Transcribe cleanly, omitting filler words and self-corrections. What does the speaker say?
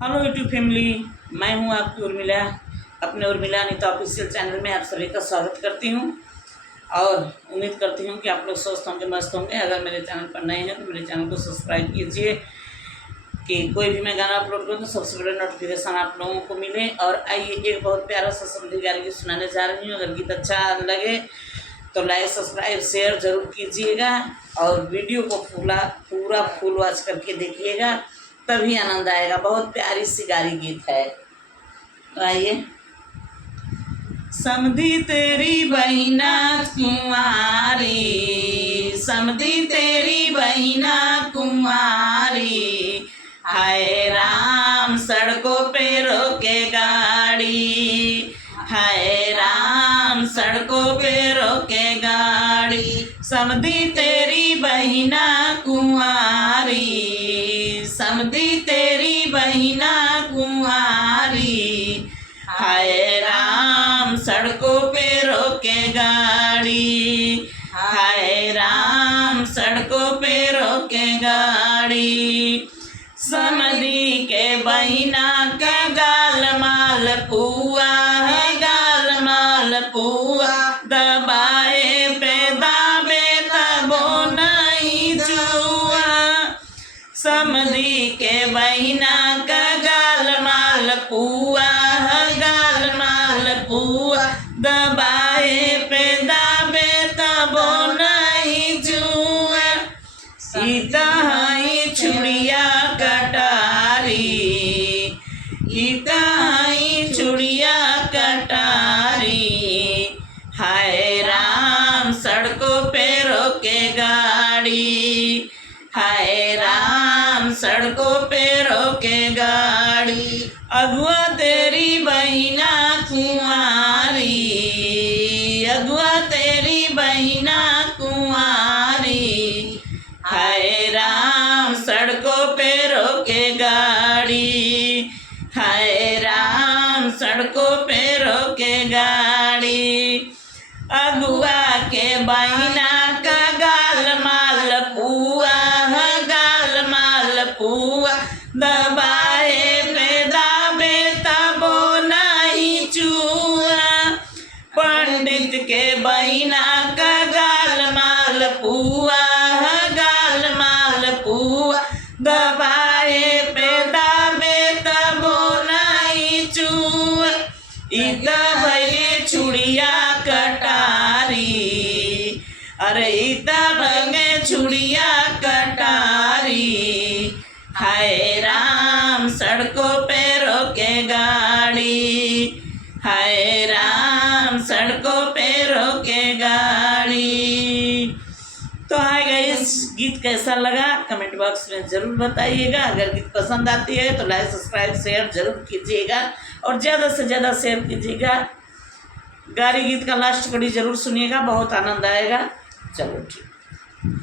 Hello YouTube family, मैं हूं आपकी उर्मिला। अपने उर्मिला अनीता ऑफिशियल चैनल में आप सभी का स्वागत करती हूं और उम्मीद करती हूं कि आप लोग स्वस्थ होंगे, मस्त होंगे। अगर मेरे चैनल पर नए हैं तो मेरे चैनल को सब्सक्राइब कीजिए कि कोई भी मैं गाना अपलोड करूँ तो सबसे पहले नोटिफिकेशन आप लोगों को मिले। और आइए, एक बहुत प्यारा सा समझी गाना गीत सुनाने जा रही हूँ। अगर गीत अच्छा लगे तो लाइक, सब्सक्राइब, शेयर जरूर कीजिएगा और वीडियो को पूरा फुल वॉच करके देखिएगा, तभी आनंद आएगा। बहुत प्यारी सी गारी गीत है। तो आइए। समधी तेरी बहिना कुंवारी, समधी तेरी बहिना कुंवारी, हाय राम सड़कों पे रोके गाड़ी, हाय राम सड़कों पे रोके गाड़ी। समधी तेरी बहिना कुंवारी, समधी तेरी बहिना कुंवारी, हाय राम सड़कों पे रोके गाड़ी, हाय राम सड़कों पे रोके गाड़ी। समधी के बहिना का गाल माल पुआ है, गाल माल पुआ, दबाए पे दाबे तबो नहीं जुआ। समधी के बहिना का गाल माल पुआ है, गाल माल पुआ, दबाए पे दाबे तबो नहीं जुआ। सीता है छुड़िया कटारी, सीता है छुड़िया कटारी, हाय राम सड़कों पे रोके गाड़ी, हाय राम सड़कों पे रोके गाड़ी। अगुआ तेरी बहिना कुंवारी, अगुआ तेरी बहिना कुंवारी, हाय राम सड़कों पे रोके गाड़ी, हाय राम सड़कों पे रोके गाड़ी। अगुआ के बहिना का गाल माल पुआ है, गाल माल पुआ, दबाए पे दाबे तबो नहीं चुआ। पंडित के बहिना का गाल माल पुआ है, गाल माल पुआ, दबाए पे दाबे तबो नहीं चुआ। इता भले छुड़िया कटारी, अरे इता भले छुड़िया कटारी, हाय राम सड़कों पे रोके गाड़ी, हाय राम सड़कों पे रोके गाड़ी। तो हाय गाइस, गीत कैसा लगा कमेंट बॉक्स में ज़रूर बताइएगा। अगर गीत पसंद आती है तो लाइक, सब्सक्राइब, शेयर जरूर कीजिएगा और ज़्यादा से ज़्यादा शेयर कीजिएगा। गारी गीत का लास्ट कड़ी जरूर सुनिएगा, बहुत आनंद आएगा। चलो ठीक।